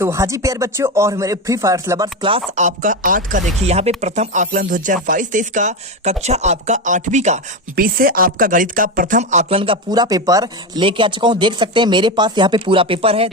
तो हाजी प्यारे बच्चों और मेरे फ्री फायर लवर्स, क्लास आपका 8 का देखिए यहाँ पे प्रथम आकलन 2022-23 का कक्षा आपका 8वीं का विषय आपका गणित का प्रथम आकलन का पूरा पेपर लेके आ चुका हूँ। देख सकते हैं मेरे पास यहाँ पे पूरा पेपर है।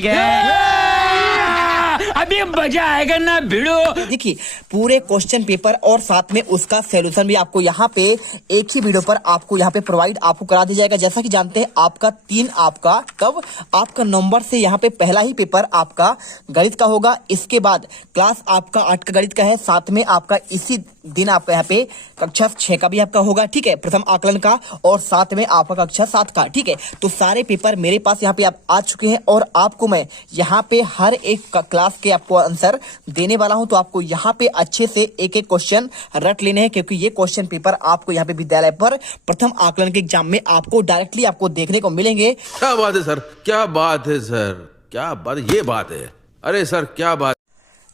अभी मजा आएगा ना भिड़ो। देखिए पूरे क्वेश्चन पेपर और साथ में उसका सॉल्यूशन भी आपको यहाँ पे एक ही वीडियो पर आपको यहाँ पे प्रोवाइड आपको करा दिया जाएगा। जैसा कि जानते हैं आपका 3 आपका कब आपका नवंबर से यहाँ पे पहला ही पेपर आपका गणित का होगा। इसके बाद क्लास आपका 8 का गणित का है, साथ में आपका इसी दिन आपका यहाँ पे कक्षा 6 का भी आपका होगा, ठीक है, प्रथम आकलन का, और साथ में आपका कक्षा 7 का, ठीक है। तो सारे पेपर मेरे पास यहाँ पे आप आ चुके हैं और आपको मैं यहाँ पे हर एक क्लास के आपको आंसर देने वाला हूं। तो आपको यहाँ पे अच्छे से एक एक क्वेश्चन रट लेने हैं, क्योंकि ये क्वेश्चन पेपर आपको यहाँ पे विद्यालय पर प्रथम आकलन के एग्जाम में आपको डायरेक्टली आपको देखने को मिलेंगे। क्या बात है सर, क्या बात है सर, क्या बात, ये बात है, अरे सर क्या बात।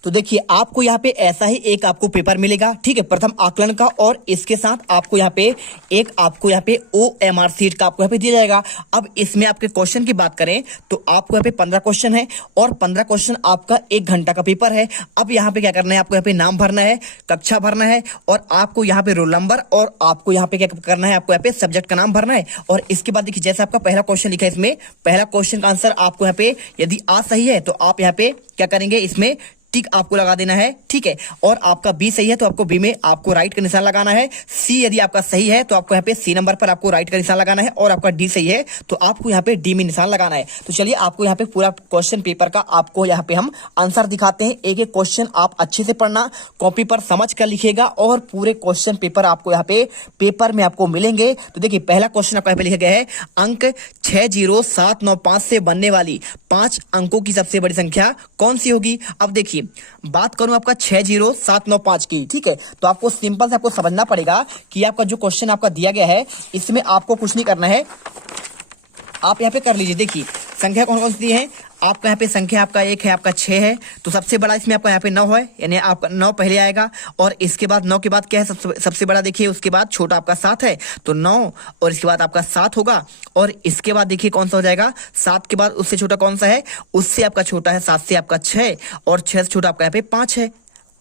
तो देखिए आपको यहाँ पे ऐसा ही एक आपको पेपर मिलेगा, ठीक है, प्रथम आकलन का, और इसके साथ आपको यहाँ पे एक आपको यहाँ पे OMR सीट का आपको यहाँ पे दिया जाएगा। अब इसमें आपके क्वेश्चन की बात करें तो आपको यहाँ पे 15 क्वेश्चन है और 15 क्वेश्चन आपका 1 घंटा का पेपर है। अब यहाँ पे क्या करना है, आपको यहाँ पे नाम भरना है, कक्षा भरना है, और आपको यहाँ पे रोल नंबर, और आपको यहाँ पे क्या करना है, आपको यहाँ पे सब्जेक्ट का नाम भरना है। और इसके बाद देखिए जैसे आपका पहला क्वेश्चन लिखा है, इसमें पहला क्वेश्चन का आंसर आपको यहाँ पे यदि आ सही है तो आप यहाँ पे क्या करेंगे, इसमें टिक आपको लगा देना है, ठीक है। और आपका बी सही है तो आपको बी में आपको राइट का निशान लगाना है। सी यदि आपका सही है तो आपको यहाँ पे सी नंबर पर आपको राइट का निशान लगाना है, और आपका डी सही है तो आपको यहाँ पे डी में निशान लगाना है। तो चलिए आपको यहाँ पे पूरा क्वेश्चन पेपर का आपको यहाँ पे हम आंसर दिखाते हैं। एक एक क्वेश्चन आप अच्छे से पढ़ना, कॉपी पर समझ कर लिखिएगा, और पूरे क्वेश्चन पेपर आपको यहाँ पे पेपर में आपको मिलेंगे। तो देखिए पहला क्वेश्चन आपको यहाँ पे लिखा गया है, अंक 60795 से बनने वाली 5 अंकों की सबसे बड़ी संख्या कौन सी होगी। अब देखिए बात करूं आपका 60795 की, ठीक है, तो आपको सिंपल से आपको समझना पड़ेगा कि आपका जो क्वेश्चन आपका दिया गया है इसमें आपको कुछ नहीं करना है, आप यहाँ पे कर लीजिए। देखिए संख्या कौन कौन सी है, आपका यहाँ पे संख्या आपका 1 है, आपका 6 है, तो सबसे बड़ा इसमें आपका यहाँ पे 9 है, यानी आपका 9 पहले आएगा, और इसके बाद 9 के बाद क्या है, सबसे बड़ा देखिए, उसके बाद छोटा आपका 7 है तो 9, और इसके बाद आपका 7 होगा, और इसके बाद देखिए कौन सा हो जाएगा, 7 के बाद उससे छोटा कौन सा है, उससे आपका छोटा है 7 से आपका 6, और 6 से छोटा आपका यहाँ पे 5 है,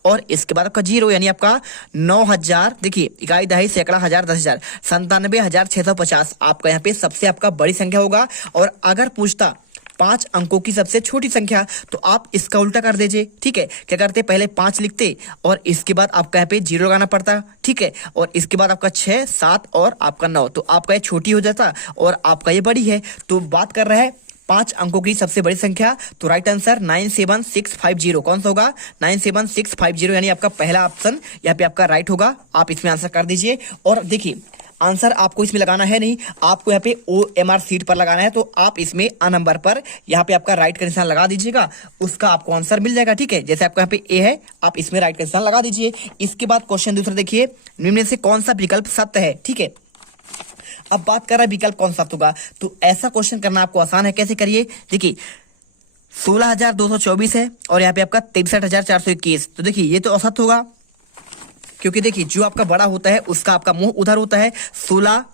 और इसके बाद आपका 0 यानी आपका 9000, देखिए इकाई दहाई सैकड़ा हजार 10,000 97,650 आपका यहाँ पे सबसे आपका बड़ी संख्या होगा। और अगर पूछता 5 अंकों की सबसे छोटी संख्या तो आप इसका उल्टा कर दीजिए, ठीक है। क्या करते, पहले 5 लिखते और इसके बाद आपका यहाँ पे 0 लगाना पड़ता, ठीक है, और इसके बाद आपका 6, 7 और आपका 9, तो आपका ये छोटी हो जाता और आपका ये बड़ी है। तो बात कर रहा है 5 अंकों की सबसे बड़ी संख्या, तो राइट आंसर 97650 कौन सा होगा, 97650, यानी आपका पहला ऑप्शन यहाँ पे आपका राइट होगा। आप इसमें आंसर कर दीजिए। और देखिए आंसर आपको इसमें लगाना है नहीं, आपको यहाँ पे OMR सीट पर लगाना है, तो आप इसमें A नंबर पर यहाँ पे आपका राइट का निशान लगा दीजिएगा, उसका आपको आंसर मिल जाएगा, ठीक है। जैसे आपको यहाँ पे A है, आप इसमें राइट का निशान लगा दीजिए। इसके बाद क्वेश्चन दूसरा देखिए, निम्न में से कौन सा विकल्प सत्य है, ठीक है। अब बात कर रहा है विकल्प कौन सा होगा, तो ऐसा क्वेश्चन करना आपको आसान है, कैसे करिए, देखिए 16,224 है और यहाँ पे आपका 63,421, तो देखिए ये तो असत्य होगा, क्योंकि देखिए जो आपका बड़ा होता है उसका आपका मुंह उधर होता है, 16,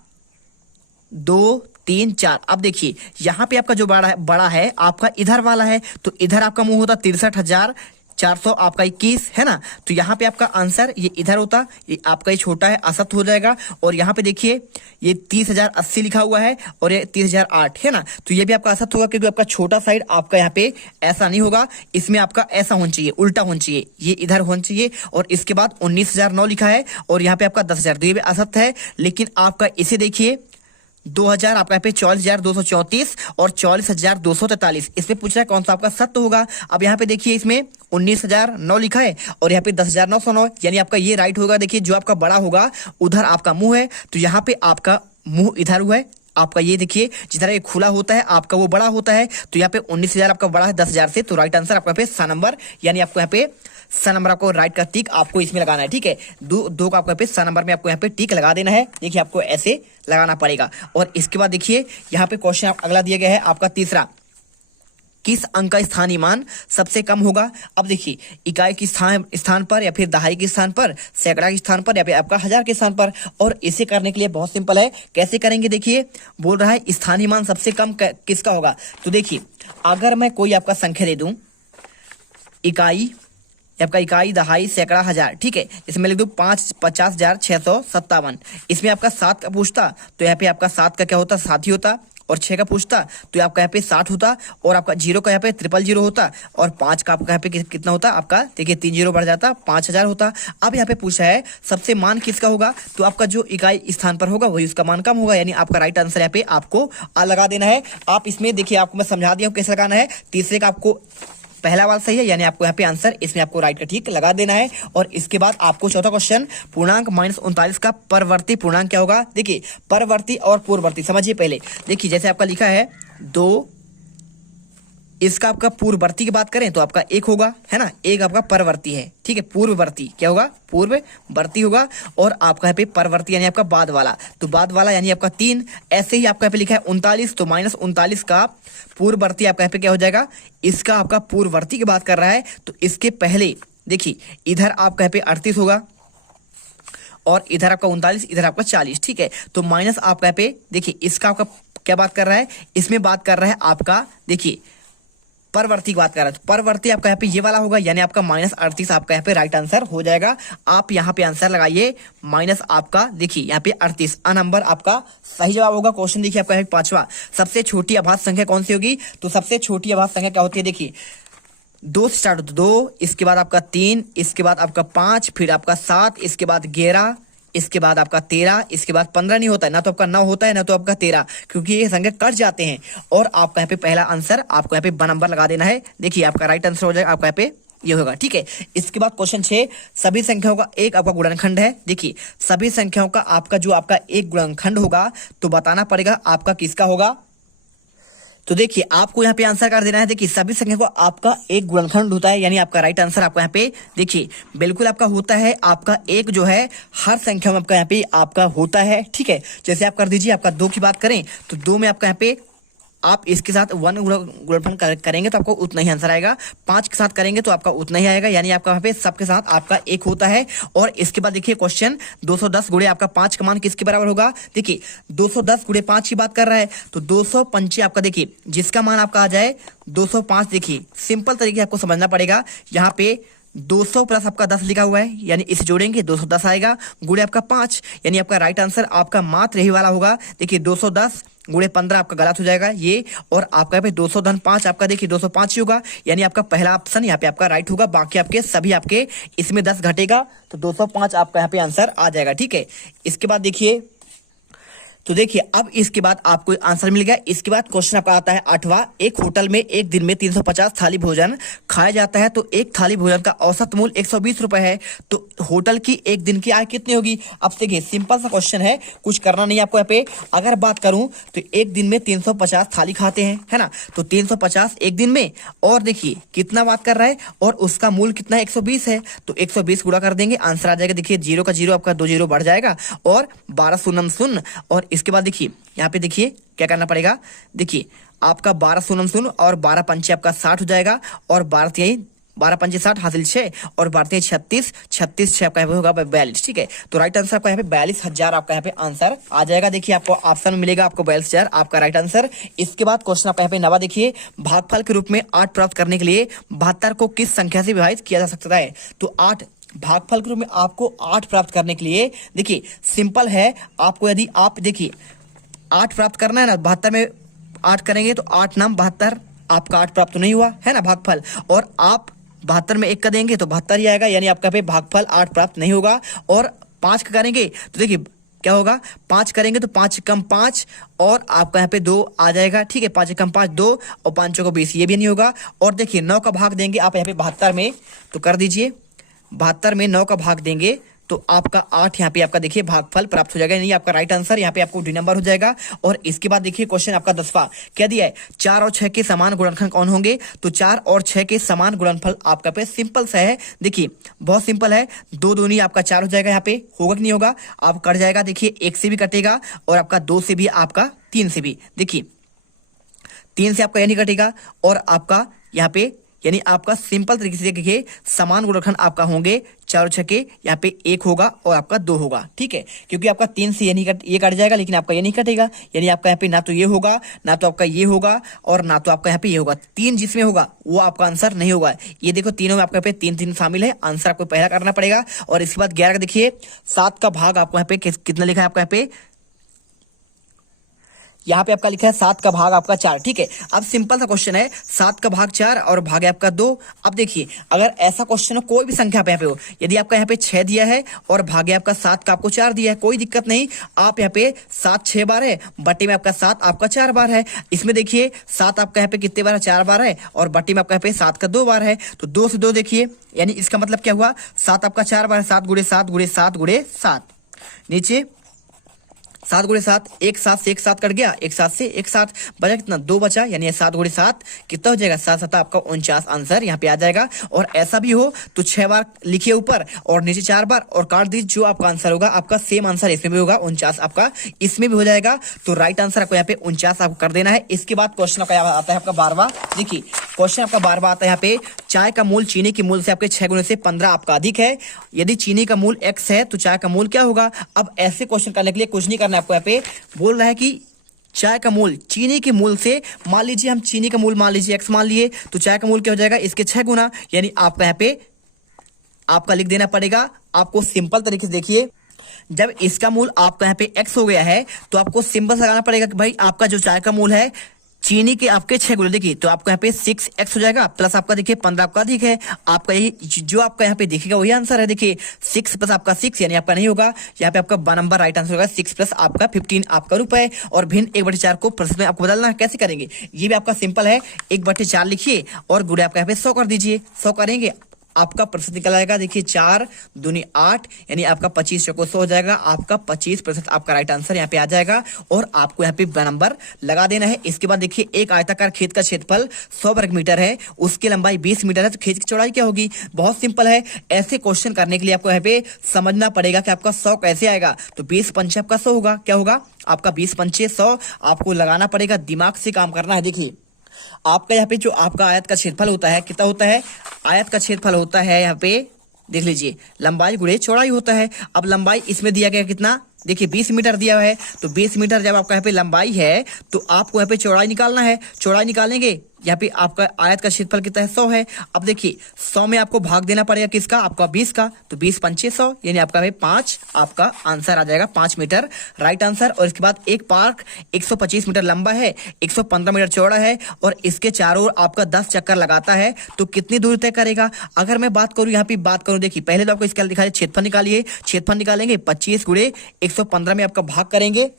2, 3, 4। अब देखिए यहाँ पे आपका जो बड़ा है आपका इधर वाला है, तो इधर आपका मुंह होता 63,400 आपका 21 है ना, तो यहाँ पे आपका आंसर ये इधर होता, ये आपका ये छोटा है, असत्य हो जाएगा। और यहाँ पे देखिए ये 30,080 लिखा हुआ है और ये 30,008 है ना, तो ये भी आपका असत्य होगा, क्योंकि आपका छोटा साइड आपका यहाँ पे ऐसा नहीं होगा, इसमें आपका ऐसा होना चाहिए, उल्टा होना चाहिए, ये इधर होना चाहिए। और इसके बाद 19,009 लिखा है और यहाँ पे आपका 10,000, तो ये भी असत्य है। लेकिन आपका इसे देखिए 2000 आपका यहाँ पे 44,234 और 44,243, इसमें पूछ रहा है कौन सा आपका सत्य होगा। अब यहाँ पे देखिए इसमें 19,009 लिखा है और यहाँ पे 10,909, यानी आपका ये राइट होगा। देखिए जो आपका बड़ा होगा उधर आपका मुंह है, तो यहाँ पे आपका मुंह इधर हुआ है, आपका ये देखिए जिधर ये खुला होता है आपका वो बड़ा होता है, तो यहाँ पे 19,000 आपका बड़ा है 10,000 से, तो राइट आंसर आपका यहाँ पे सा नंबर, यानी आपको यहाँ पे सा नंबर आपको राइट का टिक आपको इसमें लगाना है, ठीक है। दो का आपको यहाँ पे सा नंबर में आपको यहाँ पे टिक लगा देना है, देखिए आपको ऐसे लगाना पड़ेगा। और इसके बाद देखिए यहाँ पे क्वेश्चन अगला दिया गया है आपका तीसरा, किस अंक का स्थानीय मान सबसे कम होगा। अब देखिए इकाई के स्थान पर या फिर दहाई के स्थान पर, सैकड़ा के स्थान पर या फिर आपका हजार के स्थान पर। और इसे करने के लिए बहुत सिंपल है, कैसे करेंगे, देखिए बोल रहा है स्थानीय मान सबसे कम किसका होगा। तो देखिए अगर मैं कोई आपका संख्या दे दूं इकाई, आपका इकाई, दहाई, सैकड़ा, हजार, ठीक है। इसमें लिख दो 50,657। इसमें आपका 7 का पूछता तो यहाँ पे आपका 7 का क्या होता, 7 ही होता, और 6 का पूछता तो आपका यहाँ पे 60 होता, और आपका 0 का यहाँ पे 000 होता, और 5 का आपका यहाँ पे कितना होता आपका, देखिए 3 0 बढ़ जाता, 5000 होता। अब यहाँ पे पूछा है सबसे मान किसका होगा, तो आपका जो इकाई स्थान पर होगा वही उसका मान कम होगा, यानी आपका राइट आंसर यहाँ पे आपको आ लगा देना है। आप इसमें देखिए आपको मैं समझा दिया हूँ कैसे लगाना है। तीसरे का आपको पहला वाला सही है, यानी आपको यहाँ पे आंसर इसमें आपको राइट का ठीक लगा देना है। और इसके बाद आपको चौथा क्वेश्चन, पूर्णांक -39 का परवर्ती पूर्णांक क्या होगा। देखिए परवर्ती और पूर्ववर्ती समझिए पहले। देखिए जैसे आपका लिखा है 2, इसका आपका पूर्ववर्ती की बात करें तो आपका 1 होगा, है ना, 1 आपका परवर्ती है, ठीक है। पूर्ववर्ती क्या होगा, पूर्ववर्ती होगा, और आपका यहाँ पे परवर्ती यानी आपका बाद वाला, तो बाद वाला यानी आपका 3। ऐसे ही आपका यहाँ पे लिखा है 39, तो -39 का पूर्ववर्ती आपका यहाँ पे क्या हो जाएगा, इसका आपका पूर्ववर्ती की बात कर रहा है, तो इसके पहले देखिए इधर आपका यहाँ पे 38 होगा, और इधर आपका 39, इधर आपका 40, ठीक है। तो माइनस आपका यहाँ पे देखिए इसका आपका क्या बात कर रहा है, इसमें बात कर रहा है आपका देखिए परवर्ती की बात कर रहा है, तो परवर्ती आपका यहाँ पे ये वाला होगा, यानी आपका -38 आपका यहाँ पे राइट आंसर हो जाएगा। आप यहाँ पे आंसर लगाइए माइनस आपका देखिए यहाँ पे 38 नंबर आपका सही जवाब होगा। क्वेश्चन देखिए आपका है 5वां, सबसे छोटी अभाज्य संख्या कौन सी होगी, तो सबसे छोटी अभाज्य संख्या क्या होती है, देखिए 2 से स्टार्ट होता है, 2, इसके बाद आपका 3, इसके बाद आपका 5, फिर आपका 7, इसके बाद 11, इसके बाद आपका 13, इसके बाद 15 नहीं होता है, ना तो आपका 9 होता है ना तो आपका 13, क्योंकि ये संख्या कट जाते हैं। और आपका यहाँ पे पहला आंसर आपको यहाँ पे ब नंबर लगा देना है। देखिए आपका राइट आंसर हो जाएगा आपका यहाँ पे ये होगा, ठीक है। इसके बाद क्वेश्चन 6, सभी संख्याओं का एक आपका गुणनखंड है। देखिए सभी संख्याओं का आपका जो आपका एक गुणनखंड होगा तो बताना पड़ेगा आपका किसका होगा। तो देखिए आपको यहाँ पे आंसर कर देना है। देखिए सभी संख्या को आपका एक गुणनखंड होता है, यानी आपका राइट आंसर आपका यहाँ पे देखिए बिल्कुल आपका होता है, आपका एक जो है हर संख्या में आपका यहाँ पे आपका होता है, ठीक है। जैसे आप कर दीजिए आपका 2 की बात करें तो 2 में आपका यहाँ पे आप इसके साथ 1 गुणनफल करेंगे तो आपको उतना ही आंसर आएगा, 5 के साथ करेंगे तो आपका उतना ही आएगा, यानी आपका यहाँ पे सबके साथ आपका 1 होता है। और इसके बाद देखिए क्वेश्चन 210 गुणे आपका 5 का मान किसके बराबर होगा। देखिए 210 गुणे 5 की बात कर रहा है तो 205 आपका देखिए जिसका मान आपका आ जाए 205। देखिए सिंपल तरीके आपको समझना पड़ेगा, यहाँ पे 200 प्लस आपका 10 लिखा हुआ है, यानी इसे जोड़ेंगे 210 आएगा, गुणे आपका 5, यानी आपका राइट आंसर आपका मात्र यही वाला होगा। देखिए 210 गुणे 15 आपका गलत हो जाएगा ये, और आपका यहाँ पे 200 धन 5 आपका देखिए 205 ही होगा, यानी आपका पहला ऑप्शन यहाँ पे आपका राइट होगा। बाकी आपके सभी आपके इसमें 10 घटेगा तो 205 आपका यहाँ पे आंसर आ जाएगा, ठीक है। इसके बाद देखिए तो देखिए अब इसके बाद आपको आंसर मिल गया। इसके बाद क्वेश्चन आपका आता है 8वां, एक होटल में एक दिन में 350 थाली भोजन खाया जाता है तो एक थाली भोजन का औसत मूल्य 120 रुपए है, तो होटल की एक दिन की आय कितनी होगी। अब देखिए सिंपल सा क्वेश्चन है, कुछ करना नहीं आपको यहाँ पे। अगर बात करूं तो एक दिन में 350 थाली खाते हैं, है ना, तो 350 एक दिन में, और देखिए कितना बात कर रहा है, और उसका मूल्य कितना है 120 है, तो 120 गुणा कर देंगे, आंसर आ जाएगा। देखिए 0 का 0 आपका 2 0 बढ़ जाएगा, और 12 शून्य शून्य, और इसके बाद देखिए यहाँ पे देखिए क्या करना पड़ेगा। देखिए आपका 12 शून्य शून्य और 12 पंचे आपका 60 हो जाएगा, और 12 पंचे 60 हासिल 6, और 12 36, 36 6 आपका होगा 42, ठीक है। तो राइट आंसर आपका यहाँ पे 42,000 आपका यहाँ पे आंसर आ जाएगा। देखिए आपको ऑप्शन में मिलेगा आपको 42,000 आपका राइट आंसर। इसके बाद क्वेश्चन आपका यहाँ पे 9वां देखिए, भागफल के रूप में 8 प्राप्त करने के लिए 72 को किस संख्या से विभाजित किया जा सकता है। तो 8 भागफल के रूप में आपको 8 प्राप्त करने के लिए देखिए सिंपल है, आपको यदि आप देखिए 8 प्राप्त करना है ना, 72 में 8 करेंगे तो 8 नाम 72, आपका 8 प्राप्त तो नहीं हुआ है ना भागफल, और आप 72 में 1 का देंगे तो 72 ही आएगा, यानी आपका पे भागफल 8 प्राप्त नहीं होगा। और 5 का करेंगे तो देखिए क्या होगा, 5 करेंगे तो 5 कम 5, और आपका यहाँ पे 2 आ जाएगा, ठीक है। 5 कम 5 2, और 5 को 20, ये भी नहीं होगा। और देखिए 9 का भाग देंगे आप यहाँ पे 72 में, तो कर दीजिए 72 में 9 का भाग देंगे तो आपका 8 यहाँ पे आपका देखिए भागफल प्राप्त हो जाएगा, यानी आपका राइट आंसर यहाँ पे आपको डी नंबर हो जाएगा। और इसके बाद देखिए क्वेश्चन आपका 10वां क्या दिया है, 4 और 6 के समान गुणनखंड कौन होंगे। तो 4 और 6 के समान गुणनफल आपका पे सिंपल सा है, देखिए बहुत सिंपल है, 2 दूनी आपका 4 हो जाएगा, यहाँ पे होगा कि नहीं होगा, आप कट जाएगा। देखिए 1 से भी कटेगा, और आपका 2 से भी, आपका 3 से भी, देखिए 3 से आपका ये नहीं कटेगा, और आपका यहाँ पे यानी आपका सिंपल तरीके से देखिए समान गुणनखंड आपका होंगे, चारों छक्के यहाँ पे 1 होगा और आपका 2 होगा, ठीक है। क्योंकि आपका 3 से ये कट जाएगा, लेकिन आपका ये नहीं कटेगा, यानी आपका यहाँ पे ना तो ये होगा, ना तो आपका ये होगा, और ना तो आपका यहाँ पे ये होगा। 3 जिसमें होगा वो आपका आंसर नहीं होगा। ये देखो तीनों में आपका यहाँ पे 3 शामिल है, आंसर आपको पहला करना पड़ेगा। और इसके बाद 11 का देखिए 7 का भाग आपको यहाँ पे कितना लिखा है, आपका यहाँ पे आपका लिखा है 7 का भाग आपका 4, ठीक है। अब सिंपल सा क्वेश्चन है, 7 का भाग 4 और भाग है आपका 2। अब देखिए अगर ऐसा क्वेश्चन हो, कोई भी संख्या पे यहाँ पे हो, यदि आपका यहाँ पे 6 दिया है और भाग है आपका 7 का आपको 4 दिया है, कोई दिक्कत नहीं। आप यहाँ पे 7 6 बार है, बटे में आपका 7 आपका 4 बार है। इसमें देखिए 7 आपका यहाँ पे कितने बार है, 4 बार है, और बटे में आपका यहाँ पे 7 का 2 बार है। तो 2 से 2 देखिए, यानी इसका मतलब क्या हुआ, 7 आपका 4 बार है, 7 गुणे 7 गुणे 7 गुणे 7, नीचे 7 गुणे 7, 1 7 से 1 7 कट गया, 1 7 से 1 7 बचा, कितना 2 बचा, यानी 7 गुणे 7 कितना हो जाएगा, 7 7 आपका 49 आंसर यहाँ पे आ जाएगा। और ऐसा भी हो तो 6 बार लिखिए ऊपर और नीचे 4 बार और काट दीजिए, जो आपका आंसर होगा आपका सेम आंसर इसमें भी होगा, 49 आपका इसमें भी हो जाएगा। तो राइट आंसर आपको यहाँ पे 49 आपको कर देना है। इसके बाद क्वेश्चन आपका आता है आपका 12वां। देखिए क्वेश्चन आपका 12वां आता है यहाँ पे, चाय का मूल चीनी के मूल से आपके 6 गुणे से 15 आपका अधिक है। यदि चीनी का मूल x है तो चाय का मूल क्या होगा। अब ऐसे क्वेश्चन करने के लिए कुछ नहीं करना है आपको, यहाँ पे बोल रहा है कि चाय का मूल चीनी के मूल से, मान लीजिए हम चीनी का मूल मान लीजिए x मान लिए, तो चाय का मूल क्या हो जाएगा, इसके 6 गुना, यानी आपका यहाँ पे आपका लिख देना पड़ेगा। आपको सिंपल तरीके से देखिए, जब इसका मूल आपका यहाँ पे x हो गया है तो आपको सिंपल से लगाना पड़ेगा कि भाई आपका जो चाय का मूल है चीनी के आपके 6 गुणे, देखिए तो आपको यहाँ पे 6x हो जाएगा, प्लस आपका देखिए 15 आपका अधिक है, आपका यही जो आपका यहाँ पे दिखेगा वही आंसर है। देखिए 6 प्लस आपका 6 यानी आपका नहीं होगा, यहाँ पे आपका नंबर राइट आंसर होगा 6 प्लस आपका 15 आपका रुपए। और भिन्न 1/4 को प्रतिशत में आपको बदलना है, कैसे करेंगे ये भी आपका सिंपल है। 1/4 लिखिए और गुणे आपका यहाँ पे 100 कर दीजिए, 100 करेंगे आपका प्रतिशत निकल आएगा। देखिए 4 दूनी 8, यानी आपका 25 चौको 100 हो जाएगा, आपका 25% आपका राइट आंसर यहाँ पे आ जाएगा। और आपको यहाँ पे नंबर लगा देना है। इसके बाद देखिए एक आयताकार खेत का क्षेत्रफल 100 वर्ग मीटर है, उसकी लंबाई 20 मीटर है, तो खेत की चौड़ाई क्या होगी। बहुत सिंपल है, ऐसे क्वेश्चन करने के लिए आपको यहाँ पे समझना पड़ेगा कि आपका 100 कैसे आएगा। तो 20 पंचे आपका 100 होगा, क्या होगा आपका 20 पंचे 100, आपको लगाना पड़ेगा, दिमाग से काम करना है। देखिए आपका यहाँ पे जो आपका आयत का क्षेत्रफल होता है, कितना होता है, आयत का क्षेत्रफल होता है यहाँ पे देख लीजिए लंबाई गुणे चौड़ाई होता है। अब लंबाई इसमें दिया गया कितना, देखिए 20 मीटर दिया हुआ है, तो 20 मीटर जब आपका यहाँ पे लंबाई है तो आपको यहाँ पे चौड़ाई निकालना है। चौड़ाई निकालेंगे, यहाँ पे आपका आयत का क्षेत्रफल कितना है 100 है। अब देखिए 100 में आपको भाग देना पड़ेगा किसका, आपका 20 का, तो 20 पंचे 100, यानी आपका 5 आपका आंसर आ जाएगा, 5 मीटर राइट आंसर। और इसके बाद एक पार्क 125 मीटर लंबा है, 115 मीटर चौड़ा है, और इसके चारों ओर आपका 10 चक्कर लगाता है, तो कितनी दूरी तय करेगा। अगर मैं बात करूं यहाँ पे बात करूं, देखिए पहले तो आपको इसका दिखाई क्षेत्रफल निकालिए, क्षेत्रफल निकालेंगे 25 गुणे 115 में आपका भाग करेंगे।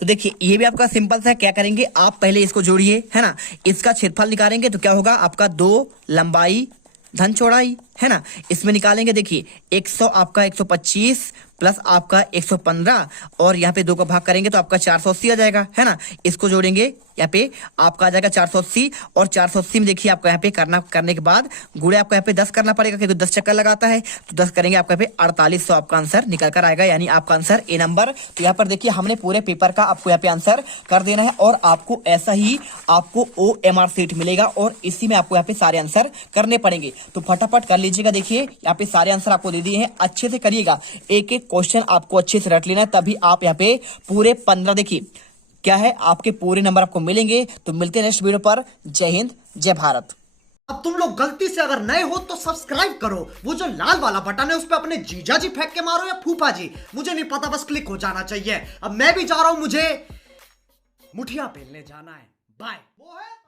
तो देखिए ये भी आपका सिंपल सा, क्या करेंगे आप पहले इसको जोड़िए, है ना, इसका क्षेत्रफल निकालेंगे तो क्या होगा आपका 2 लंबाई धन चौड़ाई, है ना, इसमें निकालेंगे। देखिए 100 आपका 125 प्लस आपका 115 और यहाँ पे 2 का भाग करेंगे तो आपका 480 आ जाएगा, है ना। इसको जोड़ेंगे यहाँ पे आपका आ जाएगा 480, और 480 में देखिए आपका यहाँ पे करने के बाद गुणे आपका यहाँ पे 10 करना पड़ेगा, क्योंकि 10 चक्कर लगाता है, तो 10 करेंगे आपका यहाँ पे 4800 आपका आंसर निकल कर आएगा, यानी आपका आंसर ए नंबर। तो यहाँ पर देखिए हमने पूरे पेपर का आपको यहाँ पे आंसर कर देना है, और आपको ऐसा ही आपको OMR सीट मिलेगा, और इसी में आपको यहाँ पे सारे आंसर करने पड़ेंगे। तो फटाफट कर लीजिएगा। देखिए यहाँ पे सारे आंसर आपको दे दिए हैं, अच्छे से करिएगा, एक एक क्वेश्चन आपको अच्छे से रट लेना है, तभी आप यहाँ पे पूरे 15 देखिए क्या है आपके पूरे नंबर आपको मिलेंगे। तो मिलते हैं नेक्स्ट वीडियो पर। जय हिंद जय भारत। अब तुम लोग गलती से अगर नए हो तो सब्सक्राइब करो, वो जो लाल वाला बटन है उस पर अपने जीजा जी फेंक के मारो या फूफा जी, मुझे नहीं पता, बस क्लिक हो जाना चाहिए। अब मैं भी जा रहा हूं, मुझे मुठिया पेलने जाना है। बाय। वो है